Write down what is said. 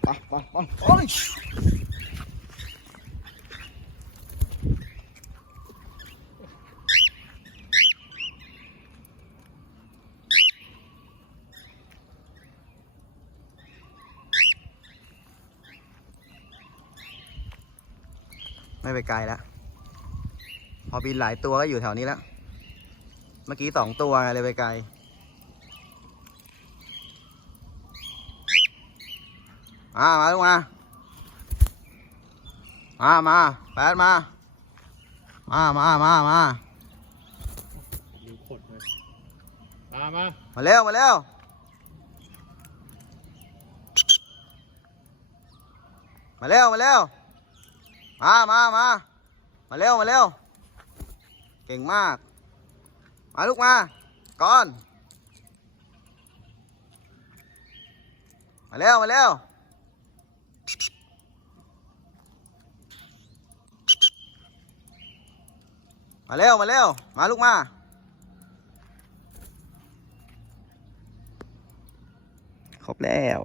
ไปไปไปไปไม่ไปไกลแล้ว พอบินหลายตัวก็อยู่แถวนี้แล้ว เมื่อกี้สองตัวไงเลยไปไกล มามาลูกมามามาแปดมา มามามามาดูขดเลยมามามาเร็วมาเร็วมาเร็วมาเร็วมามามามาเร็วมาเร็วเก่งมาก มาลูกมาก่อน มาเร็วมาเร็ว มาเร็วมาเร็วมาลูกมาครบแล้ว